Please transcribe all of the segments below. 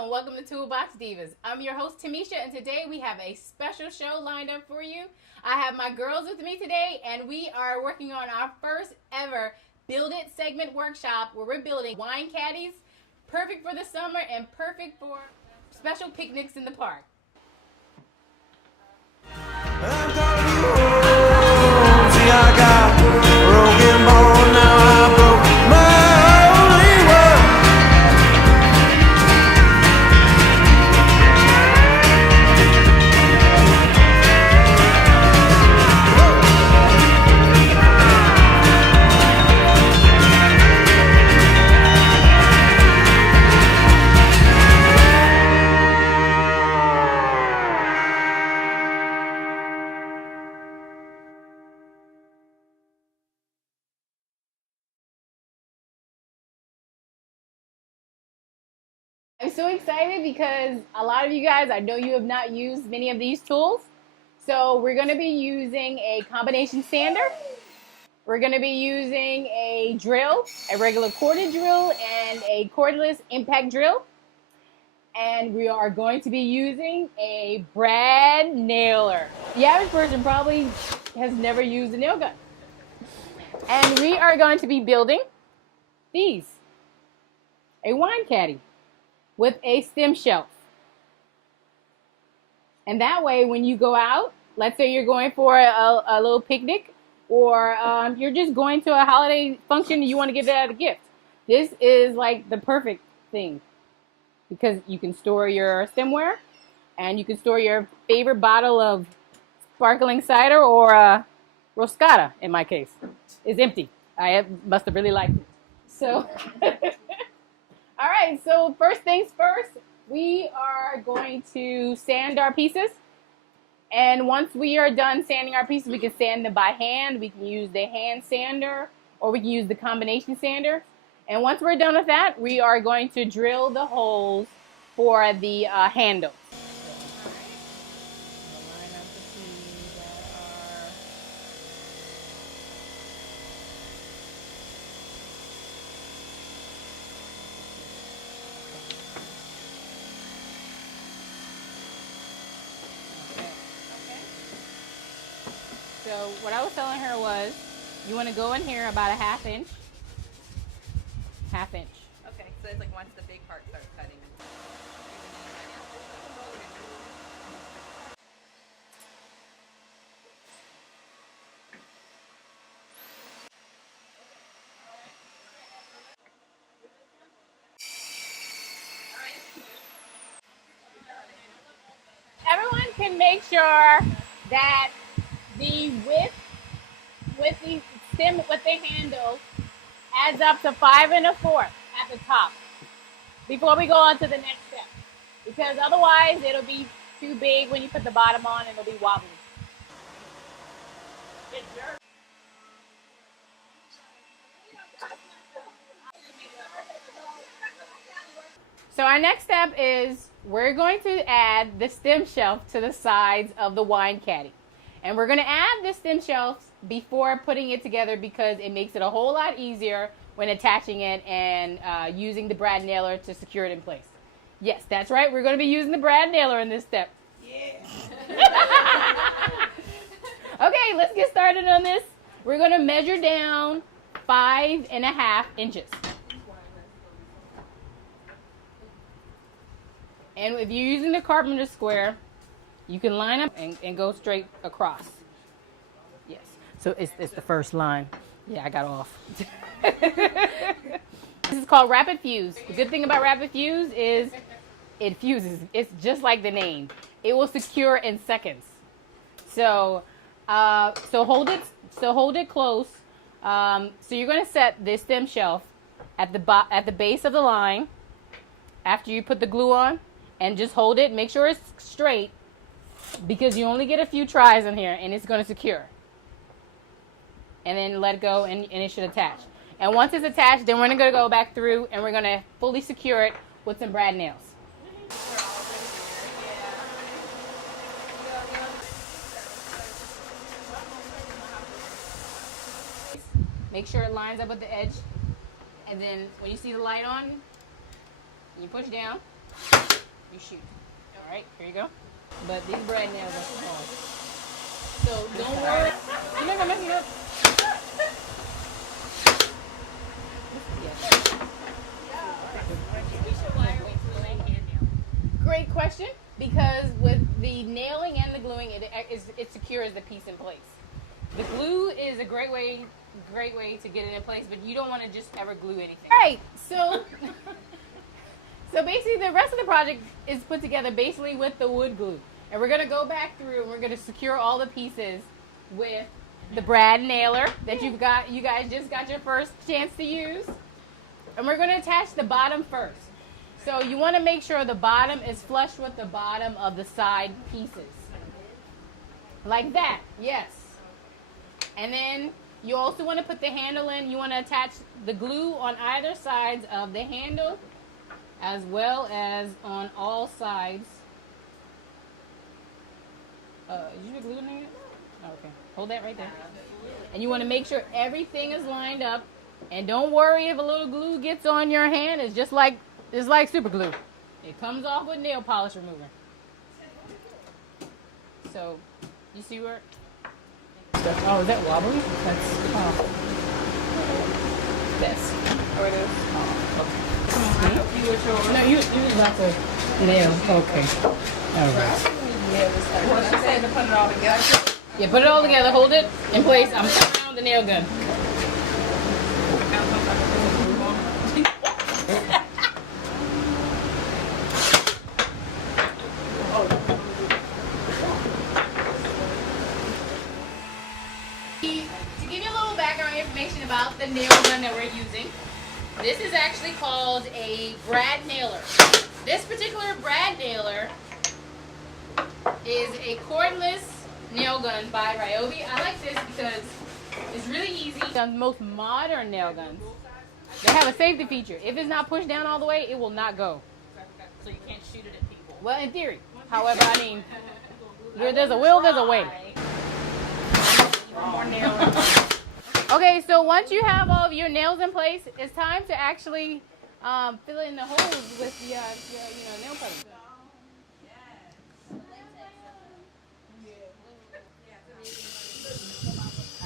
Hello and welcome to Toolbox Divas. I'm your host Tamisha, and today we have a special show lined up for you. I have my girls with me today, and we are working on our first ever Build It segment workshop where we're building wine caddies, perfect for the summer and perfect for special picnics in the park. I'm calling you home. See, I got a broken bone. Now I broke my only one. I'm so excited because a lot of you guys, I know you have not used many of these tools. So we're going to be using a combination sander. We're going to be using a drill, a regular corded drill, and a cordless impact drill. And we are going to be using a brad nailer. The average person probably has never used a nail gun. And we are going to be building these. A wine caddy with a stem shelf. And that way, when you go out, let's say you're going for a little picnic, or you're just going to a holiday function and you want to give it as a gift. This is like the perfect thing because you can store your stemware and you can store your favorite bottle of sparkling cider or Roscata, in my case. It's empty. I must have really liked it. So, all right, so first things first, we are going to sand our pieces. And once we are done sanding our pieces, we can sand them by hand. We can use the hand sander, or we can use the combination sander. And once we're done with that, we are going to drill the holes for the handle. So what I was telling her was, you want to go in here about a half inch. Half inch. Okay, so it's like once the big part starts cutting. Everyone can make sure that the width with the stem, with the handle, adds up to 5 1/4 at the top before we go on to the next step. Because otherwise it'll be too big when you put the bottom on and it'll be wobbly. So our next step is we're going to add the stem shelf to the sides of the wine caddy. And we're going to add the stem shelves before putting it together because it makes it a whole lot easier when attaching it and using the brad nailer to secure it in place. Yes, that's right. We're going to be using the brad nailer in this step. Yeah. Okay, let's get started on this. We're going to measure down 5 1/2 inches. And if you're using the carpenter square, you can line up and go straight across. Yes. So it's the first line. Yeah, I got off. This is called rapid fuse. The good thing about rapid fuse is it fuses. It's just like the name. It will secure in seconds. So hold it. So hold it close. So you're going to set this stem shelf at the base of the line after you put the glue on, and just hold it. Make sure it's straight because you only get a few tries in here, and it's going to secure. And then let it go, and it should attach. And once it's attached, then we're going to go back through, and we're going to fully secure it with some brad nails. Make sure it lines up with the edge. And then when you see the light on, you push down. you shoot. All right, here you go. But these brad nails are small, so don't worry. You're not gonna mess it up. Great question, because with the nailing and the gluing, it secures the piece in place. The glue is a great way to get it in place, but you don't want to just ever glue anything. All right, so basically the rest of the project is put together basically with the wood glue, and we're gonna go back through and we're gonna secure all the pieces with the brad nailer that you guys just got your first chance to use, and we're gonna attach the bottom first. So you want to make sure the bottom is flush with the bottom of the side pieces. Like that, yes. And then you also want to put the handle in. You want to attach the glue on either sides of the handle, as well as on all sides. Did you put glue in there? Oh, okay. Hold that right there. And you want to make sure everything is lined up. And don't worry if a little glue gets on your hand. It's like super glue. It comes off with nail polish remover. So, you see where? Oh, is that wobbly? That's this. Or it is. Oh, okay. Come on, I help you with yours. No, you about to nail. Okay. All right. Well, she said to put it all together. Yeah, put it all together. Hold it in place. I'm coming around the nail gun. To give you a little background information about the nail gun that we're using, this is actually called a brad nailer. This particular brad nailer is a cordless nail gun by Ryobi. I like this because it's really easy. The most modern nail guns, they have a safety feature. If it's not pushed down all the way, it will not go. So you can't shoot it at people. Well, in theory. However, I mean, where there's a will, there's a way. More nails. Okay, so once you have all of your nails in place, it's time to actually fill in the holes with the nail polish.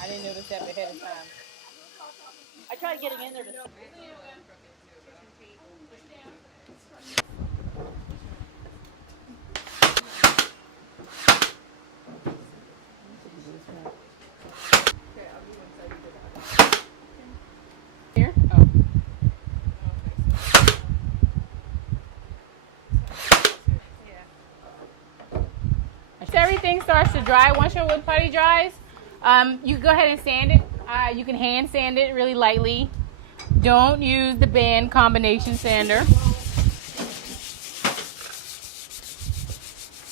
I didn't notice that ahead of time. I tried getting in there to. Here? Oh. So everything starts to dry. Once your wood putty dries, you can go ahead and sand it. You can hand sand it really lightly. Don't use the band combination sander.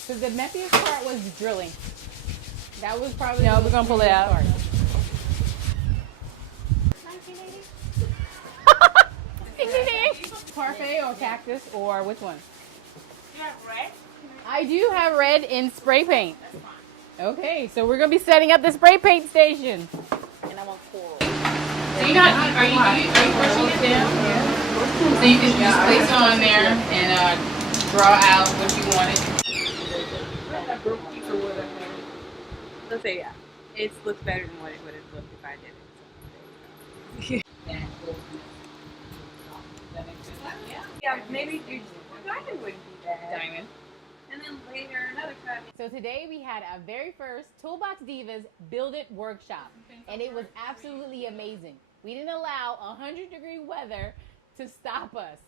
Because the messiest part was the drilling. That was probably no. We're gonna pull it out. Part. 1980. Parfait or cactus or which one? You have red? I do have red in spray paint. Okay, so we're gonna be setting up the spray paint station. And I want coral. So you got? Are you pushing it down? Yeah. So you can just place it on there and draw out what you wanted. Let's say yeah. It looks better than what it would have looked if I did it. Yeah, maybe you diamond wouldn't be bad. Diamond. And then later another cut. So today we had our very first Toolbox Divas Build It workshop, and it was absolutely amazing. We didn't allow 100-degree weather to stop us.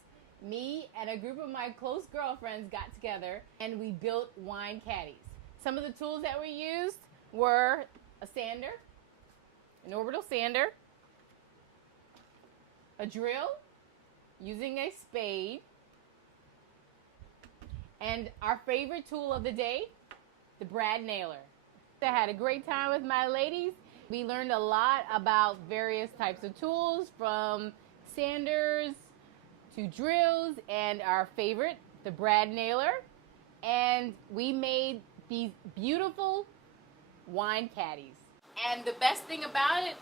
Me and a group of my close girlfriends got together and we built wine caddies. Some of the tools that we used were a sander, an orbital sander, a drill, using a spade, and our favorite tool of the day, the brad nailer. I had a great time with my ladies. We learned a lot about various types of tools, from sanders to drills, and our favorite, the brad nailer. And we made these beautiful wine caddies. And the best thing about it,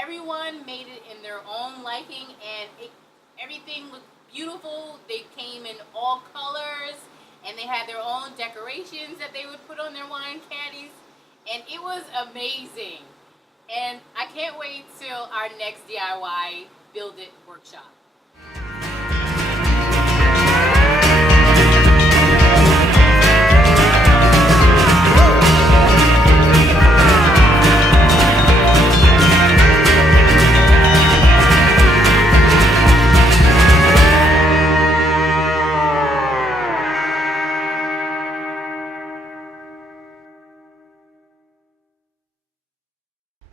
everyone made it in their own liking, and everything looked beautiful. They came in all colors, and they had their own decorations that they would put on their wine caddies, and it was amazing. And I can't wait till our next DIY Build It workshop.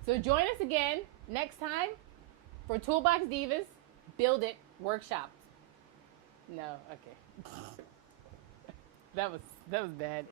So join us again next time for Toolbox Divas Build It workshop. No, okay. That was bad.